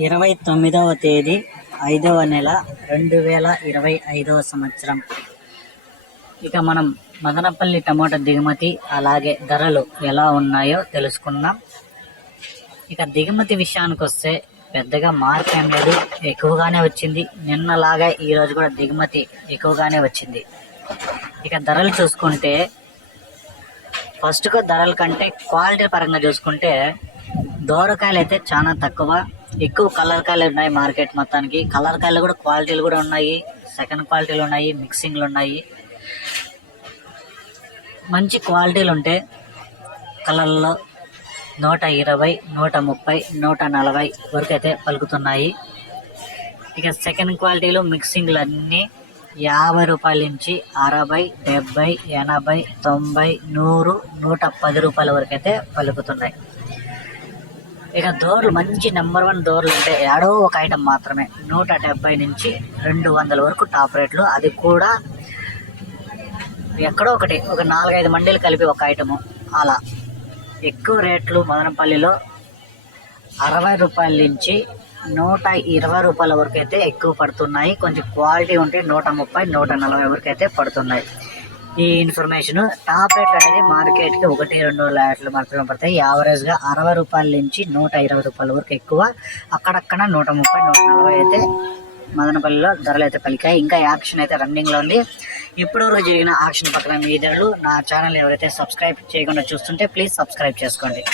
ఇరవై తొమ్మిదవ తేదీ ఐదవ నెల రెండు వేల ఇరవై ఐదవ సంవత్సరం. ఇక మనం మదనపల్లి టమోటా దిగుమతి అలాగే ధరలు ఎలా ఉన్నాయో తెలుసుకుందాం. ఇక దిగుమతి విషయానికి వస్తే పెద్దగా మార్పు ఏం లేదు ఎక్కువగానే వచ్చింది. నిన్నలాగా ఈరోజు కూడా దిగుమతి ఎక్కువగానే వచ్చింది. ఇక ధరలు చూసుకుంటే ఫస్ట్గా ధరల కంటే క్వాలిటీ పరంగా చూసుకుంటే దోరకాయలు అయితే చాలా తక్కువ. ఎక్కువ కలర్ కాయలు ఉన్నాయి మార్కెట్ మొత్తానికి. కలర్ కాయలు కూడా క్వాలిటీలు కూడా ఉన్నాయి. సెకండ్ క్వాలిటీలు ఉన్నాయి మిక్సింగ్లు ఉన్నాయి. మంచి క్వాలిటీలు ఉంటే కలర్లో నూట ఇరవై నూట ముప్పై నూట నలభై వరకు అయితే పలుకుతున్నాయి. ఇక సెకండ్ క్వాలిటీలో మిక్సింగ్లు అన్నీ యాభై రూపాయల నుంచి అరవై డెబ్బై ఎనభై తొంభై నూరు నూట పది రూపాయల వరకు అయితే పలుకుతున్నాయి. ఇక దోర్లు మంచి నెంబర్ వన్ దోర్లు అంటే ఏడో ఒక ఐటమ్ మాత్రమే. నూట డెబ్బై నుంచి రెండు వందల వరకు టాప్ రేట్లు అది కూడా ఎక్కడో ఒకటి ఒక నాలుగైదు మండీలు కలిపి ఒక ఐటము అలా. ఎక్కువ రేట్లు మదనపల్లిలో అరవై రూపాయల నుంచి నూట ఇరవై రూపాయల వరకు అయితే ఎక్కువ పడుతున్నాయి. కొంచెం క్వాలిటీ ఉంటే నూట ముప్పై నూట నలభై వరకు అయితే పడుతున్నాయి. ఈ ఇన్ఫర్మేషన్ టాప్ రేట్ అనేది మార్కెట్కి ఒకటి రెండు రేట్లు మాత్రమే పడతాయి. యావరేజ్గా అరవై రూపాయల నుంచి నూట ఇరవై రూపాయల వరకు ఎక్కువ. అక్కడక్కడ నూట ముప్పై నూట నలభై అయితే మదనపల్లిలో ధరలు అయితే పలికాయి. ఇంకా యాక్షన్ అయితే రన్నింగ్లో ఉంది. ఇప్పటి వరకు జరిగిన ఆక్షన్ పక్కన మీ ధరలు నా ఛానల్ ఎవరైతే సబ్స్క్రైబ్ చేయకుండా చూస్తుంటే ప్లీజ్ సబ్స్క్రైబ్ చేసుకోండి.